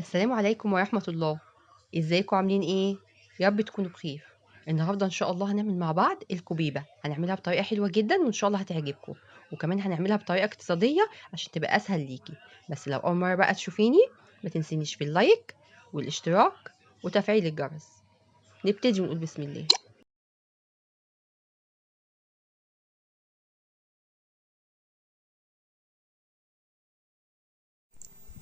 السلام عليكم ورحمة الله. ازيكم عاملين ايه؟ يا رب تكونوا بخير. النهارده ان شاء الله هنعمل مع بعض الكوبيبة، هنعملها بطريقة حلوة جدا وان شاء الله هتعجبكم. وكمان هنعملها بطريقة اقتصادية عشان تبقى اسهل ليكي. بس لو اول مرة بقى تشوفيني ما تنسينيش في اللايك والاشتراك وتفعيل الجرس. نبتدي ونقول بسم الله.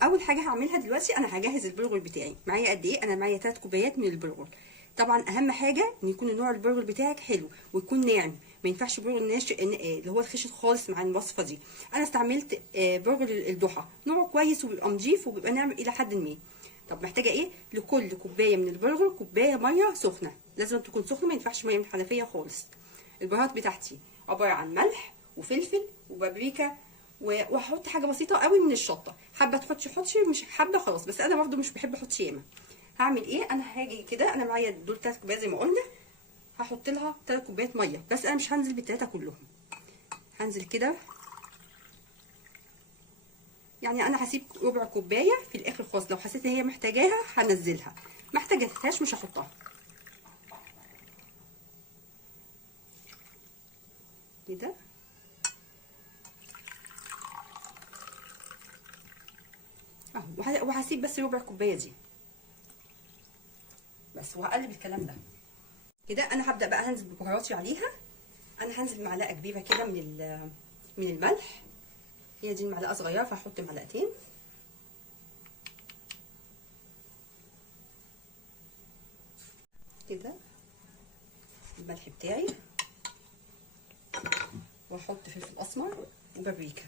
اول حاجه هعملها دلوقتي انا هجهز البرغل بتاعي. معايا قد ايه؟ انا معايا 3 كوبايات من البرغل. طبعا اهم حاجه ان يكون نوع البرغل بتاعك حلو ويكون ناعم، ما ينفعش برغل ناشف اللي هو الخشن خالص مع الوصفه دي. انا استعملت برغل الضحى، نوعه كويس وبيبقى نضيف وبيبقى ناعم الى حد ما. طب محتاجه ايه؟ لكل كوبايه من البرغل كوبايه ميه سخنه، لازم تكون سخنه، ما ينفعش ميه من الحنفيه خالص. البهارات بتاعتي عباره عن ملح وفلفل وبابريكا، وهحط حاجه بسيطه قوي من الشطه. حابه تحطي مش حابه خلاص، بس انا برضو مش بحب احط ياما. هعمل ايه؟ انا هاجي كده، انا معايا دول 3 كوبايات زي ما قلنا، هحط لها 3 كوبايات ميه، بس انا مش هنزل بالثلاثه كلهم، هنزل كده يعني. انا هسيب ربع كوبايه في الاخر خالص، لو حسيت ان هي محتاجاها هنزلها، ما احتاجتهاش مش هحطها كده اهو. وهسيب بس ربع كوبايه دي بس، وهقلب الكلام ده كده. انا هبدا بقى هنزل ببهاراتي عليها. انا هنزل معلقه كبيره كده من الملح، هي دي المعلقه صغيره فهحط معلقتين كده الملح بتاعي، واحط فلفل اسمر وبابريكا،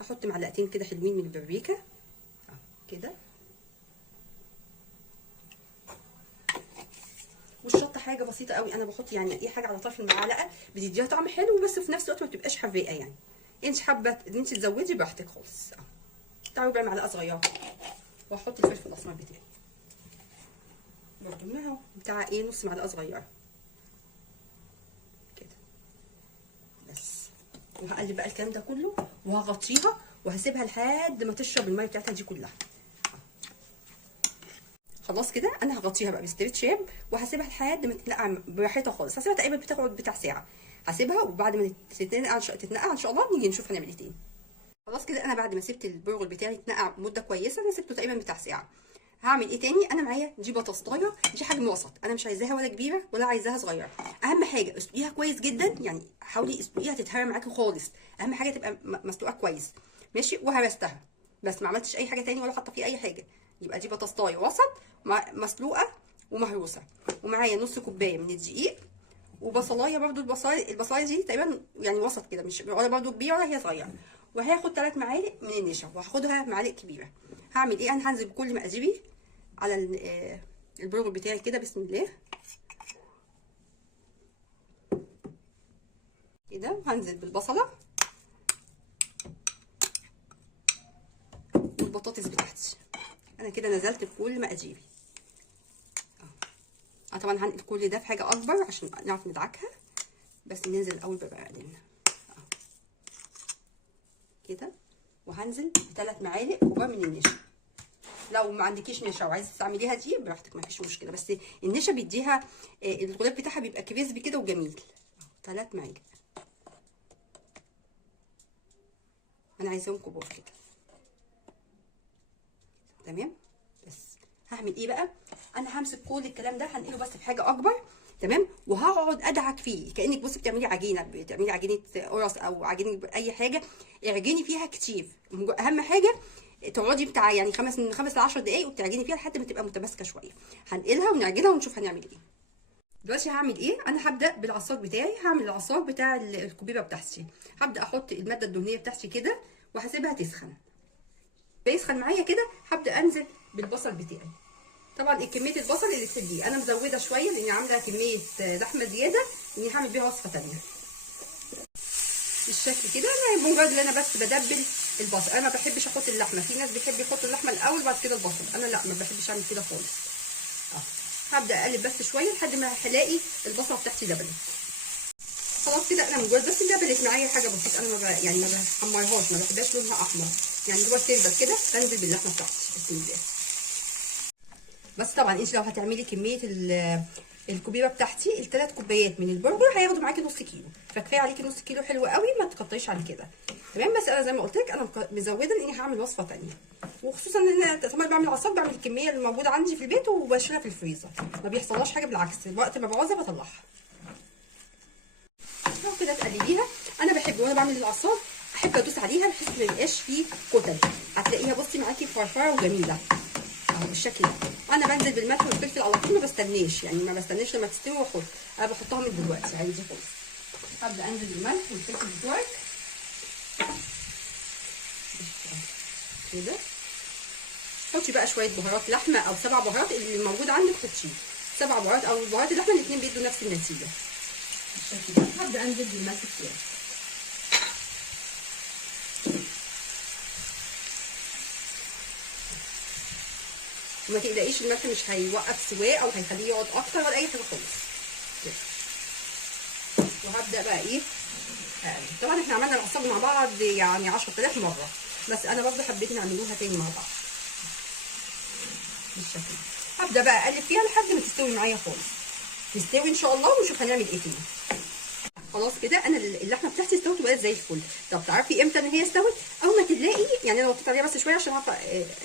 هحط معلقتين كده حلوين من البابريكا كده. والشطه حاجه بسيطه قوي، انا بحط يعني ايه حاجه على طرف المعلقه بتديها طعم حلو، بس في نفس الوقت ما بتبقاش حراقه يعني. انت حابه ان انت تزودي براحتك خالص بتاع ربع معلقه صغيره. واحط الفلفل الاسمر بتاعي برضو اهو بتاع ايه نص معلقه صغيره كده بس. وهقلب بقى الكلام ده كله وهغطيها وهسيبها لحد ما تشرب الميه بتاعتها دي كلها. خلاص كده انا هغطيها بقى بستريتش شاب وهسيبها لحد ما تتنقع براحتها خالص. هسيبها تقريبا بتقعد بتاع ساعه، هسيبها وبعد ما تتنقع ان شاء الله نيجي نشوف هنعمل ايه تاني. خلاص كده انا بعد ما سبت البرغل بتاعي يتنقع مده كويسه، انا سبته تقريبا بتاع ساعه. هعمل ايه تاني؟ انا معايا دي بطاطايه، دي حجم وسط، انا مش عايزاها ولا كبيره ولا عايزاها صغيره. اهم حاجه اسلقيها كويس جدا، يعني حاولي اسلقيها تتهرى معاكي خالص، اهم حاجه تبقى مسلوقه كويس ماشي. وهرستها بس ما عملتش اي حاجه تاني ولا حاطه فيه اي حاجه. يبقى دي بطاطايه وسط مسلوقه ومهروسه. ومعايا نص كوبايه من الدقيق، وبصلايه برده. البصلايه دي تقريبا يعني وسط كده، مش ولا برده كبيره ولا هي صغيره. وهاخد 3 معالق من النشا، وهاخدها معالق كبيره. هعمل ايه؟ انا هنزل بكل مقاديري على البرغل بتاعي كده بسم الله كده. وهنزل بالبصله والبطاطس بتاعتي، انا كده نزلت بكل مقاديري. طبعا هنقل كل ده في حاجه اكبر عشان نعرف ندعكها، بس ننزل الاول بمقاديرنا كده. وهنزل ب3 معالق كبار من النشا. لو ما عندكيش نشا وعايزه تستعمليها دي براحتك ما فيش مشكله، بس النشا بيديها الغلاف بتاعها بيبقى كريسبي كده وجميل. 3 معالق انا عايزاهم كبار كده تمام. بس هعمل ايه بقى؟ انا همسك كل الكلام ده هنقله بس في حاجه اكبر تمام، وهقعد ادعك فيه كانك بصي بتعملي عجينه، بتعملي عجينه قرص او عجينه اي حاجه. اعجني فيها كتير، اهم حاجه تقعدي بتاع يعني 5 ل 10 دقايق وبتعجني فيها لحد ما تبقى متماسكه شويه. هنقلها ونعجنها ونشوف هنعمل ايه. دلوقتي هعمل ايه؟ انا هبدا بالعصاج بتاعي، هعمل العصاج بتاع الكوبيبه بتاعتي. هبدا احط الماده الدهنيه بتاعتي كده وهسيبها تسخن. بيسخن معايا كده هبدا انزل بالبصل بتاعي. طبعا كميه البصل اللي تحبيه، انا مزوده شويه لاني عامله كميه لحمه زياده اني هعمل بيها وصفه ثانيه بالشكل كده. انا مجرد ان انا بس بدبل البصل، انا ما بحبش احط اللحمه. في ناس بتحب يحطوا اللحمه الاول بعد كده البصل، انا لا ما بحبش اعمل كده خالص. هبدا اقلب بس شويه لحد ما هلاقي البصله بتاعتي دبلت. خلاص كده انا مجرد بس دبلت معايا حاجه بسيطه، انا ما يعني ما بحمرهاش، ما بحبهاش لونها احمر. يعني دوبك تلبس كده بنزل باللحمه بتاعتي بسم الله. بس طبعا انت لو هتعملي كميه الكوبيبه بتاعتي ال3 كوبايات من البرجر هياخدوا معاكي نص كيلو، فكفايه عليكي نص كيلو حلو قوي، ما تكتريش عن كده تمام. بس انا زي ما قلت لك انا مزوده لاني هعمل وصفه ثانيه، وخصوصا ان انا طبعا بعمل عصاج، بعمل الكميه اللي موجوده عندي في البيت وبشيلها في الفريزر، ما بيحصلهاش حاجه، بالعكس وقت ما بعوزها بطلعها. لو كده تقلبيها، انا بحب وانا بعمل العصاج احب ادوس عليها بحيث ما يبقاش فيه كتل، هتلاقيها بصي معاكي فرفره وجميله اهو بالشكل ده. انا بنزل بالملح والفلفل على طول، ما بستناش يعني ما بستناش لما تستوي واحط، انا بحطها من دلوقتي عادي خالص. هبدا انزل بالملح والفلفل بتوعك كده. حطي بقى شويه بهارات لحمه او 7 بهارات اللي موجود عندك حطيه، 7 بهارات او بهارات اللحمه الاثنين بيدوا نفس النتيجه بالشكل ده. هبدا انزل بالملح بتاعي وما تقلقيش الملح مش هيوقف سواه او هيخليه يقعد اكتر ولا اي حاجه خالص كده. وهبدا بقى ايه طبعا احنا عملنا العصاج مع بعض يعني 10000 مره، بس انا برضه حبيت نعملوها تاني مع بعض بالشكل ده. هبدا بقى اقلب فيها لحد ما تستوي معايا خالص، تستوي ان شاء الله ونشوف هنعمل ايه تاني. خلاص كده انا اللحمه بتاعتي استوت وبقت زي الفل. طب تعرفي امتى ان هي استوت؟ اول ما تلاقي يعني انا وطيت عليها بس شويه عشان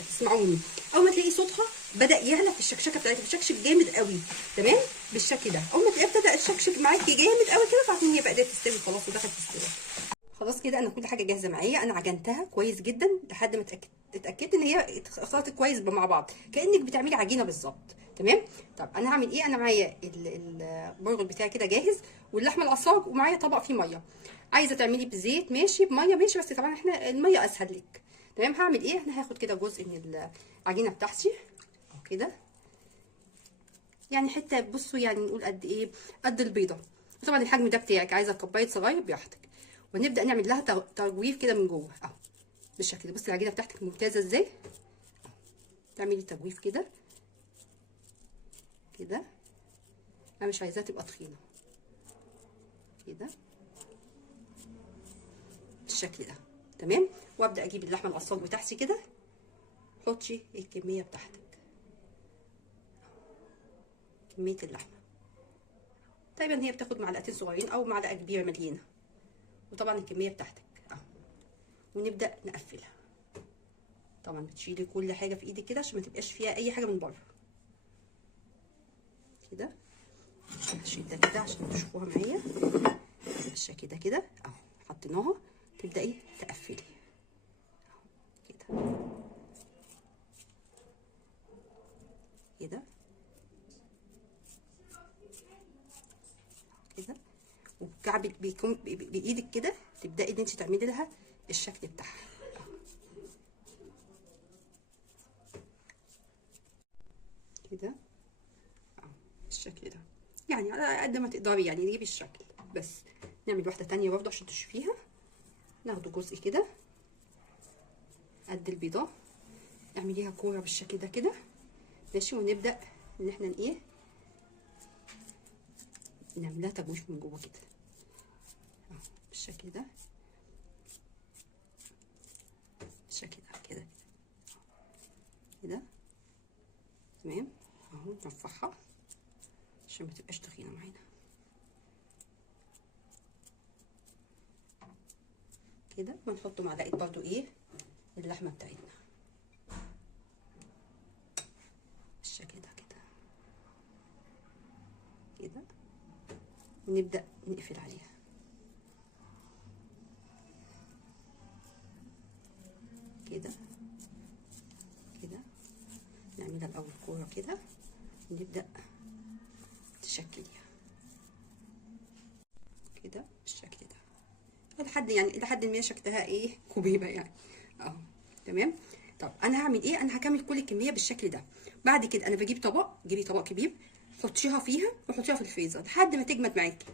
تسمعوني، اول ما تلاقي صوتها بدا يعلى في الشكشكه بتاعتها، بتشكشك جامد قوي تمام بالشكل ده. اول ما تلاقيها ابتدى تشكشك معاكي جامد قوي كده فعارفين ان هي بدات تستوي خلاص ودخلت تستوي. خلاص كده انا كل حاجه جاهزه معايا، انا عجنتها كويس جدا لحد ما اتاكدت ان هي اختلطت كويس مع بعض كانك بتعملي عجينه بالظبط تمام. طب انا هعمل ايه؟ انا معايا البرغل بتاعي كده جاهز واللحمه العصاج ومعايا طبق فيه ميه. عايزه تعملي بزيت ماشي، بميه ماشي، بس طبعا احنا الميه اسهل لك تمام. هعمل ايه؟ انا هاخد كده جزء من العجينه بتاعتي اهو كده، يعني حته بصوا يعني نقول قد ايه، قد البيضه، وطبعا الحجم ده بتاعك، عايزه كوبايه صغير براحتك. ونبدا نعمل لها تجويف كده من جوه اهو بالشكل ده. بصي العجينه بتاعتك ممتازه ازاي، تعملي تجويف كده كده، انا مش عايزاها تبقى تخينه كده بالشكل ده تمام. وابدا اجيب اللحمه العصاج بتاعتي كده، حطي الكميه بتاعتك، كميه اللحمه تقريبا هي بتاخد معلقتين صغيرين او معلقه كبيره مليانه، وطبعا الكميه بتاعتك اهو. ونبدا نقفلها، طبعا بتشيلي كل حاجه في ايدك كده عشان ما تبقاش فيها اي حاجه من بره كده. هشيل ده كده عشان تشوفوها معايا بالشكل ده كده اهو. حطيناها تبداي تقفلي اهو كده كده كده. وبكعبك بيكون بايدك كده تبداي ان انت تعملي لها الشكل بتاعها كده اهو بالشكل ده، يعني على قد ما تقدري يعني نجيبي الشكل. بس نعمل واحده تانية برضه عشان تشوفيها. ناخد جزء كده قد البيضه، اعمليها كوره بالشكل ده كده ماشي، ونبدا ان احنا ايه نعملها تجويف من جوه كده اهو بالشكل ده، بالشكل ده كده كده تمام اهو. نرفعها عشان ما تبقاش تخينه معانا كده. ونحط معلقه برضو ايه اللحمه بتاعتنا بالشكل ده كده كده، ونبدا نقفل عليها كده كده. نعملها الاول كوره كده ونبدا تشكليها كده بالشكل ده لحد يعني لحد ما شكلها ايه كوبيبه يعني اهو تمام. طب انا هعمل ايه؟ انا هكمل كل الكميه بالشكل ده. بعد كده انا بجيب طبق، جيبي طبق كبير حطيها فيها وحطيها في الفريزر لحد ما تجمد معاكي.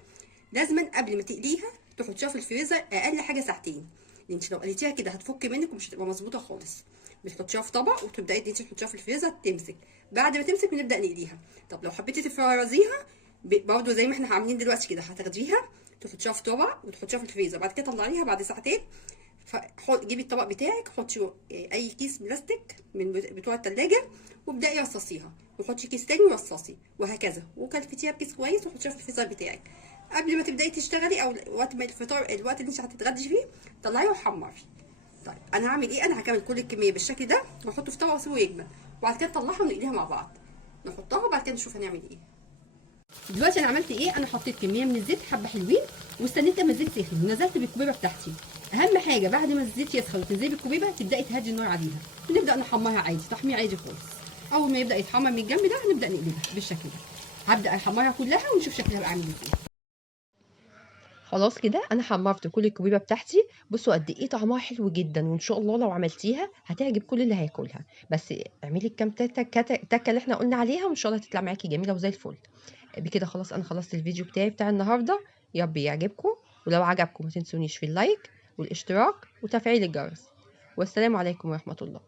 لازما قبل ما تقليها تحطيها في الفريزر اقل حاجه ساعتين، لان انت لو قليتيها كده هتفك منك ومش هتبقى مظبوطه خالص. بتحطيها في طبق وتبداي انت تحطيها في الفريزر تمسك، بعد ما تمسك بنبدا نقليها. طب لو حبيتي تفرزيها برضه زي ما احنا عاملين دلوقتي كده، هتاخديها تحطيها في طبق وتحطيها في الفريزر، بعد كده تطلعيها بعد ساعتين جيبي الطبق بتاعك، حطي اي كيس بلاستيك من بتوع التلاجة وابدأي رصصيها، وحطي كيس تاني ورصصي، وهكذا، وكلفتيها بكيس كويس وحطيها في الفريزر بتاعك. قبل ما تبدأي تشتغلي او وقت ما الفطار، الوقت اللي انت هتتغدي فيه، طلعيه وحمري. طيب انا هعمل ايه؟ انا هكمل كل الكميه بالشكل ده واحطه في طبق واسيبه يجمد، وبعد كده نطلعها ونقليها مع بعض، نحطها وبعد كده نشوف هنعمل ايه. دلوقتي انا عملت ايه؟ انا حطيت كميه من الزيت حبه حلوين، واستنيت اما الزيت سخن ونزلت بالكوبيبه بتاعتي. اهم حاجه بعد ما الزيت يسخن وتنزلي بالكوبيبه تبداي تهدي النار عليها، ونبدا نحمرها عادي، تحمير عادي خالص. اول ما يبدا يتحمر من الجنب ده هنبدا نقلبها بالشكل ده. هبدا احمرها كلها ونشوف شكلها بقى عامل ازاي. خلاص كده انا حمرت كل الكوبيبه بتاعتي. بصوا قد ايه طعمها حلو جدا، وان شاء الله لو عملتيها هتعجب كل اللي هياكلها. بس اعملي الكام تكه اللي احنا قلنا عليها، وان شاء الله تطلع معاكي جميله وزي الفل. بكده خلاص انا خلصت الفيديو بتاع النهارده. يا رب يعجبكم، ولو عجبكم ما تنسونيش في اللايك والاشتراك وتفعيل الجرس. والسلام عليكم ورحمه الله.